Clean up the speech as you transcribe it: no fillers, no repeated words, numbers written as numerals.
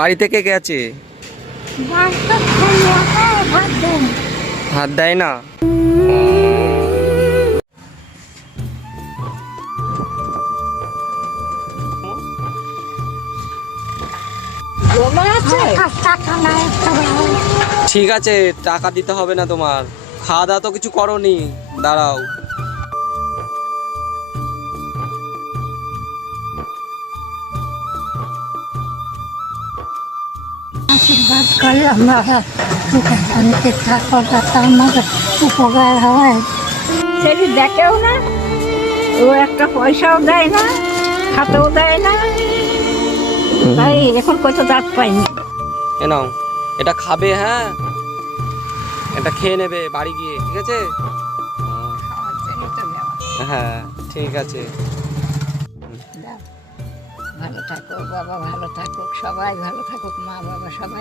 বাড়িতে কে কে আছে? হাত দেয় না? ঠিক আছে, টাকা দিতে হবে না তোমার। খাওয়া দাওয়া তো কিছু করোনি, দাঁড়াও। আশীর্বাদ করে আমরা অনেকে ঠাকুর আমাদের উপকার হয়। সেটি দেখেও না, ও একটা পয়সাও দেয় না, খাতেও দেয় না, তাই এখন কত দাঁত পাইনি। এ নাও, এটা খাবে, হ্যাঁ এটা খেয়ে নেবে বাড়ি গিয়ে, ঠিক আছে? হ্যাঁ ঠিক আছে। ভালো থাকুক বাবা, ভালো থাকুক, সবাই ভালো থাকুক, মা বাবা সবাই।